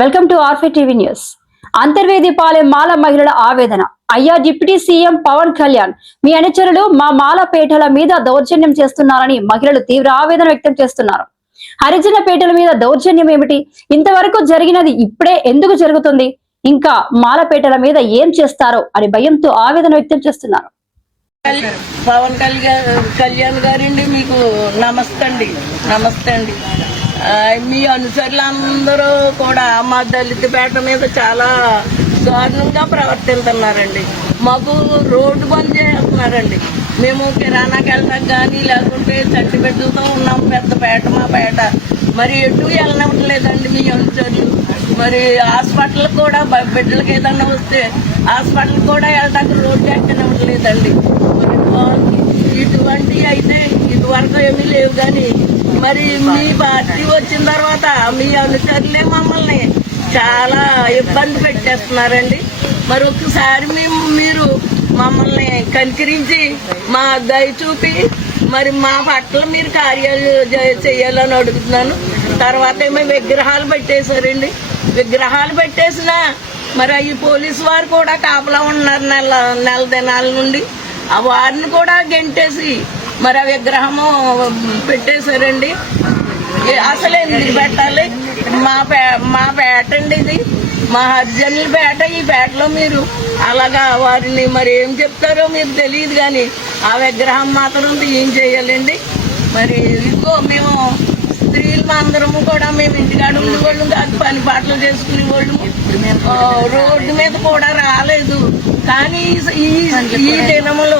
Welcome to ఆర్ఫీ TV news. Antarvedipalem మాల మహిళల ఆవేదన. అయ్యా డిప్యూటీ సీఎం పవన్ కళ్యాణ్, మీ అనుచరులు మా మాలపేటల మీద దౌర్జన్యం చేస్తున్నారని మహిళలు తీవ్ర ఆవేదన వ్యక్తం చేస్తున్నారు. హరిజన పేటల మీద దౌర్జన్యం ఏమిటి? ఇంతవరకు జరిగినది ఇప్పుడే ఎందుకు జరుగుతుంది? ఇంకా మాలపేటల మీద ఏం చేస్తారో అని భయంతో ఆవేదన వ్యక్తం చేస్తున్నారు. పవన్ కళ్యాణ్ గారండి, మీకు నమస్తే అండి. మీ అనుచరులందరూ కూడా మా దళిత పేట మీద చాలా దారుణంగా ప్రవర్తిస్తున్నారండి. మాకు రోడ్డు బంద్ చేస్తున్నారండి. మేము కిరాణాకి వెళ్ళడం కానీ లేకుంటే చంటి బిడ్డలతో ఉన్నాం. పెద్ద పేట మా పేట, మరి ఎటు వెళ్ళనివ్వట్లేదండి మీ అనుచరులు. మరి హాస్పిటల్ కూడా బిడ్డలకి ఏదన్నా వస్తే హాస్పిటల్ కూడా వెళ్ళడానికి రోడ్డు ఎక్కనివ్వట్లేదండి. ఇటువంటి అయితే ఇదివరకు ఏమీ లేవు. కానీ మరి మీ పార్టీ వచ్చిన తర్వాత మీ అనుచరులే మమ్మల్ని చాలా ఇబ్బంది పెట్టేస్తున్నారండి. మరి ఒకసారి మీరు మమ్మల్ని కనికరించి మా దయ చూపి మరి మా పట్ల మీరు కార్యాలు చేయాలని అడుగుతున్నాను. తర్వాత ఏమో విగ్రహాలు పెట్టేశారండి. విగ్రహాలు పెట్టేసినా మరి ఈ పోలీసు వారు కూడా కాపలా ఉన్నారు నెల దినాల నుండి. ఆ వారిని కూడా గెంటేసి మరి ఆ విగ్రహము పెట్టేశారండి. అసలు ఎందుకు పెట్టాలి? మా పేట అండి ఇది, మా హరిజనుల పేట. ఈ పేటలో మీరు అలాగా వారిని మరి ఏం చెప్తారో మీకు తెలియదు. కానీ ఆ విగ్రహం మాత్రం ఏం చేయాలండి? మరి ఇదిగో మేము స్త్రీలు అందరము కూడా మేము ఇంటికాడ ఉండేవాళ్ళు కాదు, పని పాటలు చేసుకునే వాళ్ళు. రోడ్డు మీద కూడా రాలేదు. కానీ ఈ దినములు